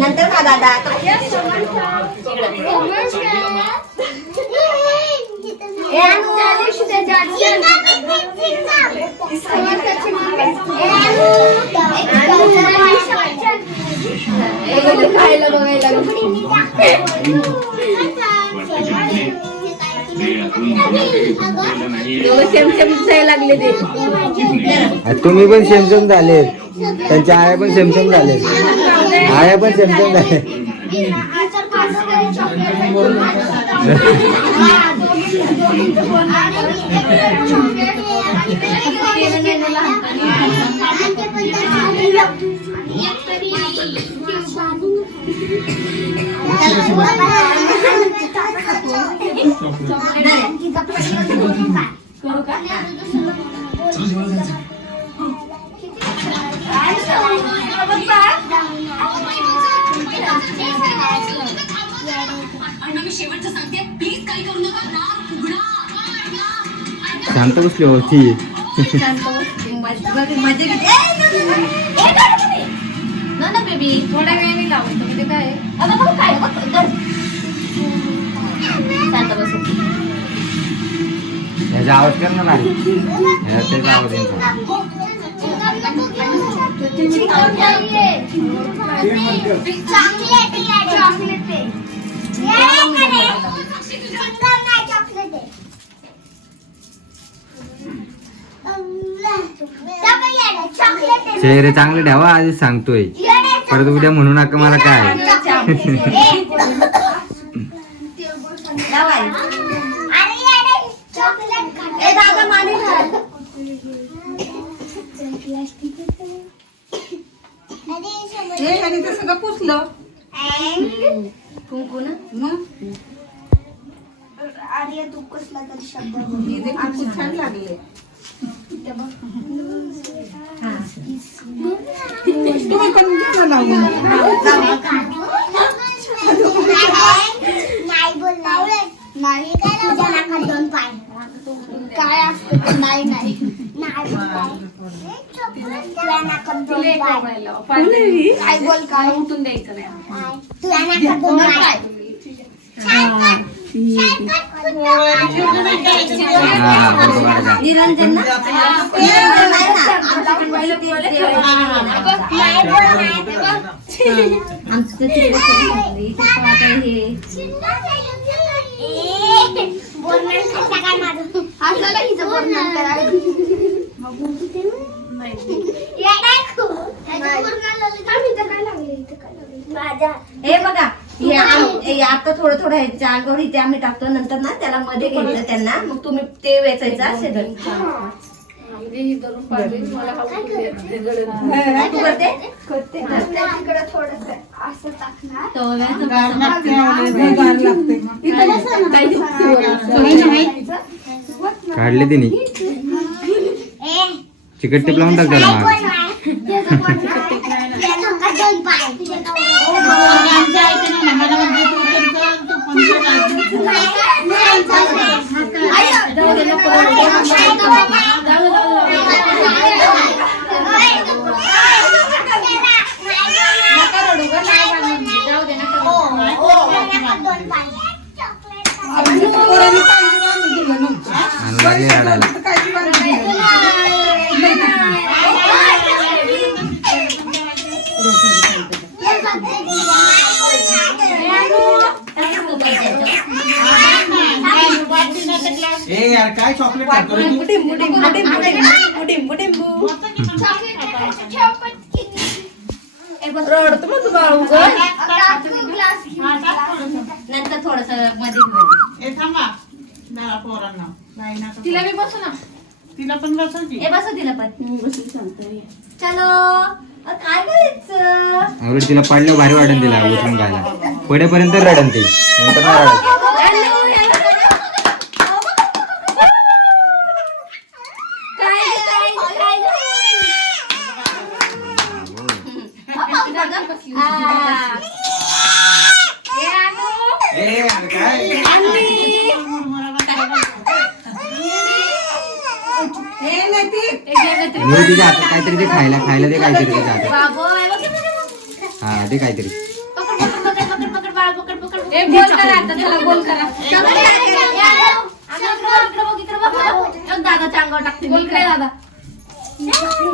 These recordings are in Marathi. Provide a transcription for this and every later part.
नंतर का दादा खायला बघायला लागले ते. तुम्ही पण सेमसेम झाले, त्यांच्या आया पण सेमसेम झाले, आया पण सेमसेम झाले. शांत बसली होती. ना बेबी थोड्या वेळाने लावतो म्हणजे काय शांत बस. याचा आवाज कर ना नाही, त्याचा आवाज येतो. चेहरे चांगले ठेवा आधीच सांगतोय, परत उद्या म्हणू नका मला काय. सगळं पुसलं कुंकू ना आर्य तू कसला तरी शब्द खूप छान लागले. तुम्ही पण घ्या लावून. नाही बोलणार नाही काय तुझ्या नाकात दोन पाय काय असतं नाही नाही नाही तुझ्या नाकात दोन पाय काय बोल काय उठून द्यायचं नाही. तुझ्या नाकात दोन पाय निरंजन ना हे बघा हे आता थोडं थोडं ह्याच्या अंगावर इथे आम्ही टाकतो, नंतर ना त्याला मध्ये घ्यायचं त्यांना, मग तुम्ही ते वेचायचं असेल. तू करते थोडस असं टाकणार काढले तिने चिकट टिप लावून टाक त्याला. यार काय चॉकलेट नंतर थोडस मध्ये तिला मी बसू ना, तिला पण बसवली. ए बसू तिला पण चलो. काय करायचं आवड तिला पाडलं भारी वाटण तिला उचलून खायला, पडेपर्यंत रडन ते, नंतर नाही रडत. मी तिच्या हातात काहीतरी ते खायला खायला ते काहीतरी तिच्या हातात. बाबो, हे बघ, हे बघ, हे बघ. हा ते काहीतरी. पकड, पकड, पकड, पकड, पकड, बाळ, पकड, पकड. एक गोल करा आता, चला गोल करा. चॉकलेट आहे. इकडे बघ, इकडे बघ, इकडे बघ. एक दादाच्या अंगावर टाकते मी. इकडे दादा.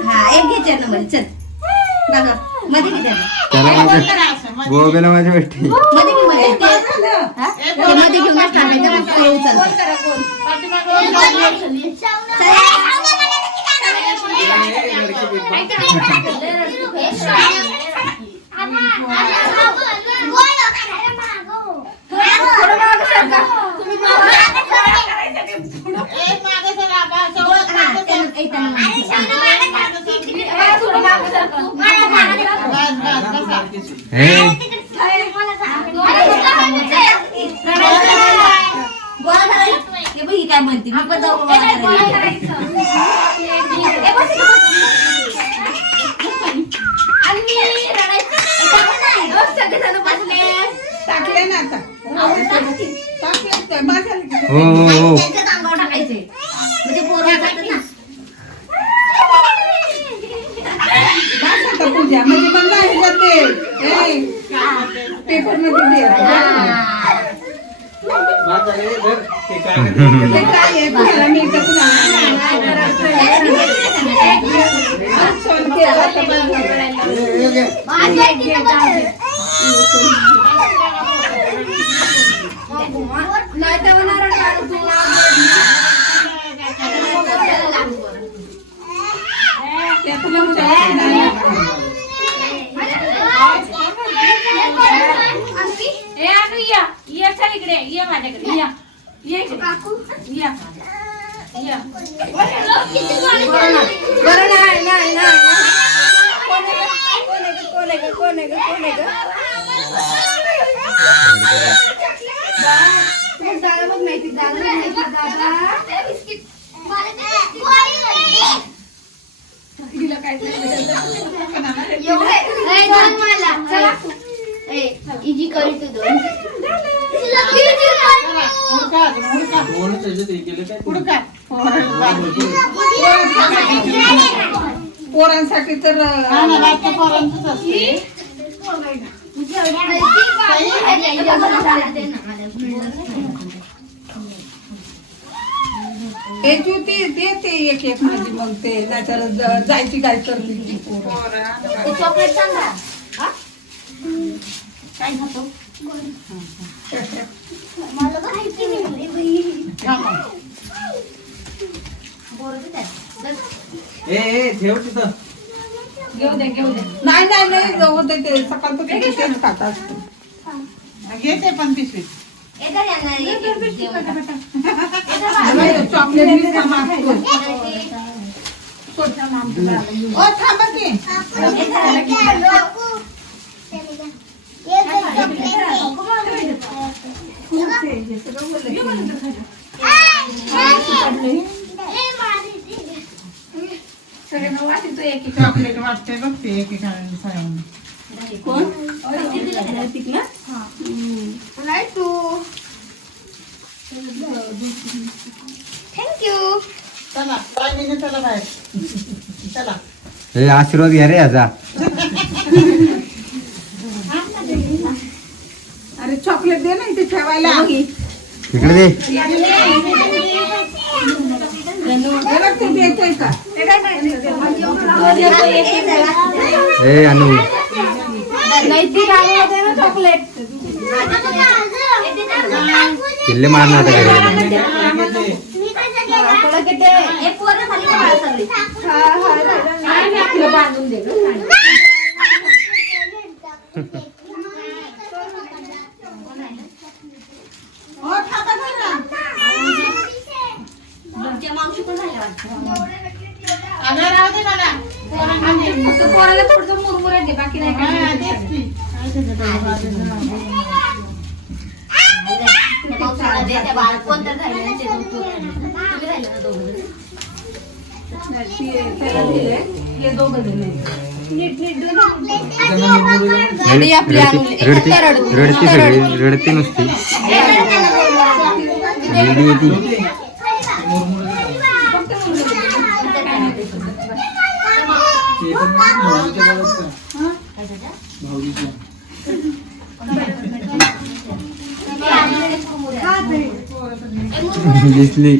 हा, एक घे चरणमध्ये, चल. दादा, मध्ये घे चरण. त्याला माझ्या गोव्याला माझ्या वाटते. मध्ये घे, मध्ये. हा? ते मध्ये घेऊनच टाकायचं बघ, तो उचल. गोल करा गोल. थोडं मागं सरका. तुम्ही मागं सरका. हा, त्यानं- ए, त्यानं मागं सरका. थोडं मागं सरका. हे गोळा करायला? हे बघ, ही काय म्हणते, मी पण जाऊ गोळा करायला. ए, बस इथं बस. आणि मी रडायचं. ए, टाकलं नाही. बघ, सगळेजण बसले. टाकले ना आता आवडतं टाकलं. टाकले माझ्या हो हो हो. त्यांच्याच अंगावर टाकायचे. म्हणजे पोरं जातात ना. आता पूजा म्हणजे पण नाही जाते पेपर मध्ये दे. हा. ते काय आहे तुला मी इथं तुला सॉल्व केलं आता बस झालं. नाही तर होणार ते तुला उद्या ए अनु या ये चल इकडे ये माझ्याकडे या ये इकडे. या या बरं नाही नाही नाही कोण आहे ग दादा बघ माहिती दादा तिला काय इजी करी तू दोन पोरांसाठी तर हे ती देते एक एक माझी मग ते नाहीतर जायची काय करते ती पोरं. चॉकलेट सांगा काय खातो मला माहिती ठेव तिथं. घेऊ दे नाही नाही नाही होते ते सकाळचं तेच खात असतो. घेते पण पिशवीत. एका यांना एक चॉकलेट मी मागतो. ओ थांबा की. सगळ्यांना वाटतो एक एक. चॉकलेट वाटते बघ ते एकेकाने सगळ्यांना. थँक्यू. चला पाहिजे चला बाहेर. चला हे आशीर्वाद घ्या रे याचा. अरे चॉकलेट दे ना इथे ठेवायला. इकडे दे. हे बघ ते द्यायचंय का हे अनु चॉकलेट किल्ले मारणार आता घरी. एक पोरं झाली का बाळा सगळी? आपलं बांधून दे गं. ओ थांबा ना. तुमच्या मावशी पण झाल्या वाटतं. अगं राहू दे मला. पोरांना दे. फक्त पोराला थोडंसं मुरमुरे दे बाकी नाही हा, काय. तेच की. काय त्याचं काय बाजूला. त्या मावशीला दे, त्या बाळात कोण तर झालं ना, ते तुम्ही राहिले ना दोघं जण. त्याला दिले हे दोघं जण रडती सगळी रडती नुसती. रडती येती. दिसली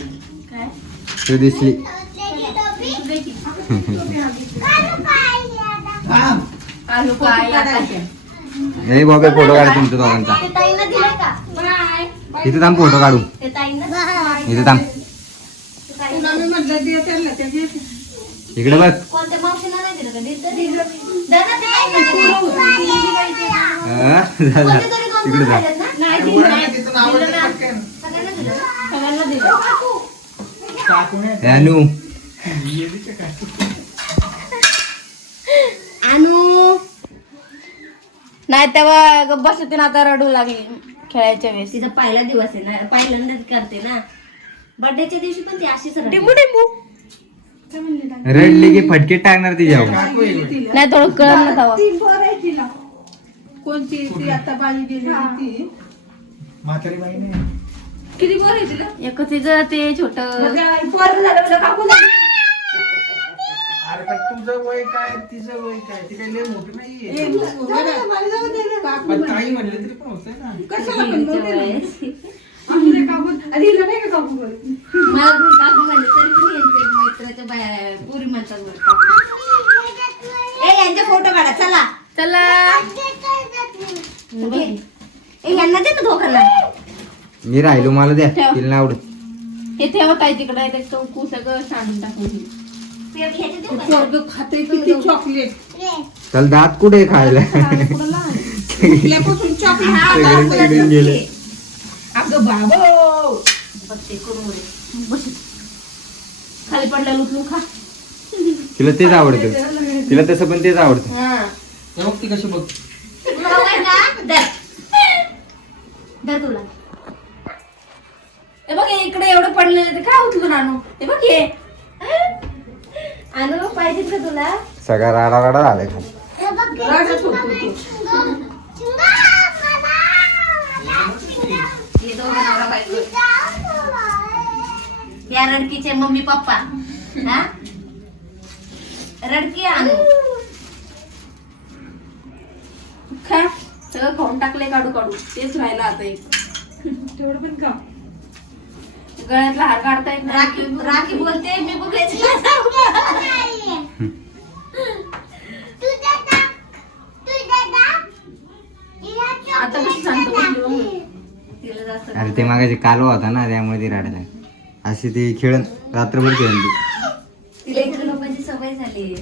तू दिसली. आलू काय नाही बाबा फोटो काढ तुमच्या दोघांचा. ते ताईंना दिलं का? इथे थांब फोटो काढू. ते ताईंना इथे थांब. तुला मी म्हटलं ते त्यांना ते घे. इकडे बघ. कोणत्या मावशीला नाही दिलं का? दिलं. दादा ते आहे का? झाला कोणते तरी दोन इकडे जा. राहिलेत ना? नाही आणि दिलं. वर ना तिथून आवडतं पटकन. सगळ्यांना दिलं. सगळ्यांना दिलं. काकू नाही. हे अनु येते का काय? अनु नाही तेव्हा बसते ना, आता रडू लागली खेळायच्या वेळेस. तिचा पहिला दिवस आहे ना, पहिल्यांदाच करते ना. बर्थडेच्या दिवशी पण ती अशीच रडते. टिंबू टिंबू रडली की फटके टाकणार तिच्यावर. काकू येईल. नाही थोडं कळत ना तेव्हा. ती बरं आहे तिला. कोणती ती आता बाई गेली ती म्हातारी बाई नाही. किती बरं आहे तिला. एक तिचं ते छोट मग त्या पोरं झालं म्हणजे काकू झाली. अरे पण तुझं वय काय तिचं वय काय ती काही लय मोठी नाहीये. ए, जाऊ दे ना, मला जाऊ दे ना. काकू पण म्हणे. ताई म्हणले तरी पण होतंय ना. कशाला पण मोठे ना. आपले काकू आणि हिला नाही का काकू बोलत? मला पण काकू म्हणले तरी पण यांचे मित्राच्या बाया पुरी म्हणतात मला काकू. ए यांचे फोटो काढा चला. चला घे. ए यांना दे ना दोघांना. मी राहिलो मला द्या. तिला नाही आवडत. हे ठेवत आहे तिकडे ते चौकू सगळं सांडून टाकून. ह्याचे देऊ का? पोरगं खाते किती चॉकलेट. चल दात कुठे खायला. उठल्यापासून चॉकलेट सगळे चिडून गेले. अगं बाबो. बघते करून दे. बस खाली पडलेलं उचलून खा. तिला तेच आवडतं. तिला तसं पण तेच आवडतं. हा हे बघ ती कशी बघ. तुला हवंय का? धर. धर तुला. हे बघ हे इकडे एवढं पडलेलं ते काय उचलून आणू. हे बघ हे आणू पाहिजे का तुला? सगळा राडा राडा झालाय खाली. रडत होतो तो. हे दोघं नवरा बायको. या रडकीचे मम्मी पप्पा. हा रडकी आणू. खा सगळं खाऊन टाकले काढू काढू. तेच राहिलं आता एक. तेवढं पण का. गळ्यातला हार काढता येत राखी नाही. राखी बोलते मी बघायची. आता कसं सांगतो तिला जास्त अरे ते मागायचे कालवा होता ना त्यामुळे ती राडायला. अशी ती खेळून रात्रभर खेळून ती. तिला इकडे लोकांची सवय झाली.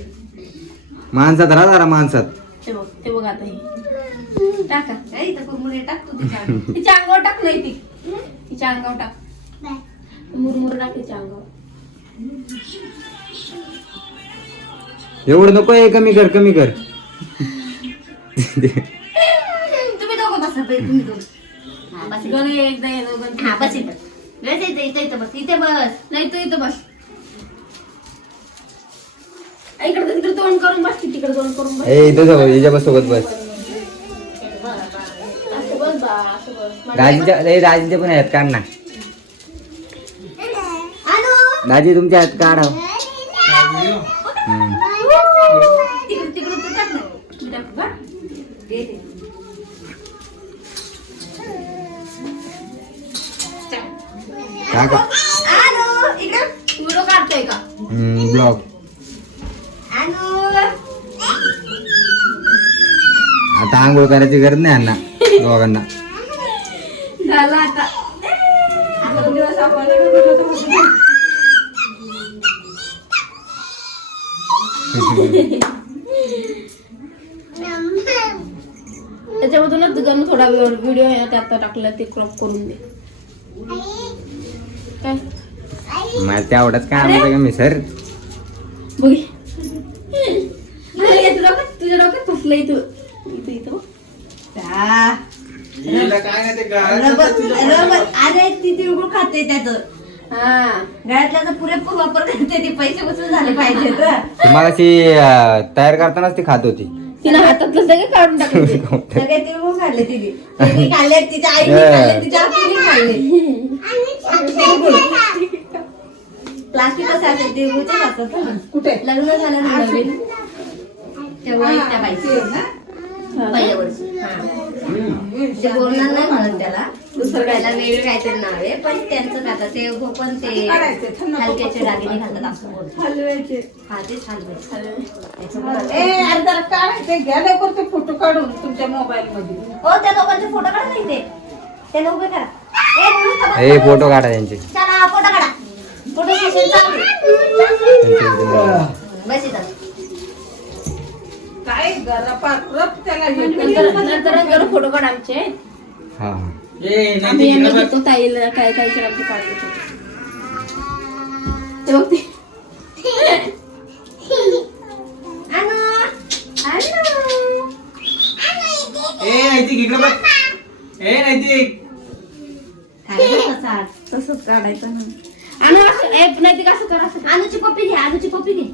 माणसात राहा जरा माणसात. ते बघ आता हे टाका. काय इथं कोंबडी टाकतो तिच्या अंगावर. तिच्या अंगावर टाक नाही ती. तिच्या अंगावर टाक. मुरमुर टाक तिच्या अंगावर. एवढं नको आहे. कमी कर कमी कर. तुम्ही दोघं बसा पहिले, तुम्ही दोघं. हा, बस इथं. दोघे एकदा ये दोघं. हा बस इथं. बस इथं इथं इथं बस. इथे बस. नाही तू इथं बस. इकडे तिकडे तोंड करून बस. तिकडे तोंड करून बस. ए इथं जाऊ हिच्या बस सोबत बस. असं बस बा असं बस. दाजीच्या पण आहेत काढ ना. आणू दाजी तुमच्या आहेत काढ. तिकडे तिकडे तू टाक ना. मी टाकू का? दे दे. काका आणू इकडे. व्हिडिओ काढतोय का? ब्लॉग. आणू आता आंघोळ करायची गरज नाही यांना दोघांना. झालं आता. दोन दिवस आपण रडत होतो. त्याच्यामधूनच गणू थोडा व्हिडिओ आहे ना ते आता टाकला ते क्रॉप करून दे. काय मला ते आवडत काय आवडतं का मी सर. बघ तुझ्या डोक्यात फसलं इथं इथं इथं बघ. हा. हिला काय नाही ते रबर गळ्याचं रबर. अरे ती तिळगुळ खाते त्याचं. हा गळ्यातल्याचा पुरेपूर वापर करते. ते पैसे वसूल झाले पाहिजे तर. तुम्हाला ती तयार करतानाच ती खात होती. तिनं हातातलं सगळे काढून टाकले ते. सगळे तिळगुळ खाल्ले तिने. तिने खाल्ले, तिच्या आईने खाल्ले, तिच्या आजीने खाल्ले. प्लास्टिक कसं असेल तिळगुळचे असतात ना. कुठे लग्न झालं ना नवीन. तेव्हा त्या बाईचं पहिल्या वर्षी ते बोलणार नाही म्हणत त्याला दुसरं कायला वेगळं काहीतरी नाव आहे पण त्यांचं आता ते पण ते हलक्याचे दागिने घालतात असं बोलतात हलवायचे हा तेच हलवे अरे जरा काढायचे घ्या लवकर ते फोटो काढून तुमच्या मोबाईल मध्ये हो त्या दोघांचे फोटो काढा नाही ते त्याला उभे करा हे फोटो काढा त्यांचे चला फोटो काढा फोटो सेशन चालू बस इथं काय गरपारप त्याला हे नंतर फोटो काढ आमचे हा आम्ही यांना घेतो ताईला काय काय केलं आमचे काढतो ते बघ ते नैतिक इकडे बघ नैतिक तसंच काढायचं ना आणि असं नाही ते कसं करा असं अनुची पप्पी घे अनुची पप्पी घे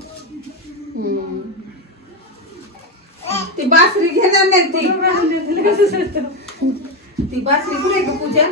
ती बासरी घेणार नाही ती बासरी कुठे आहे ग पूजा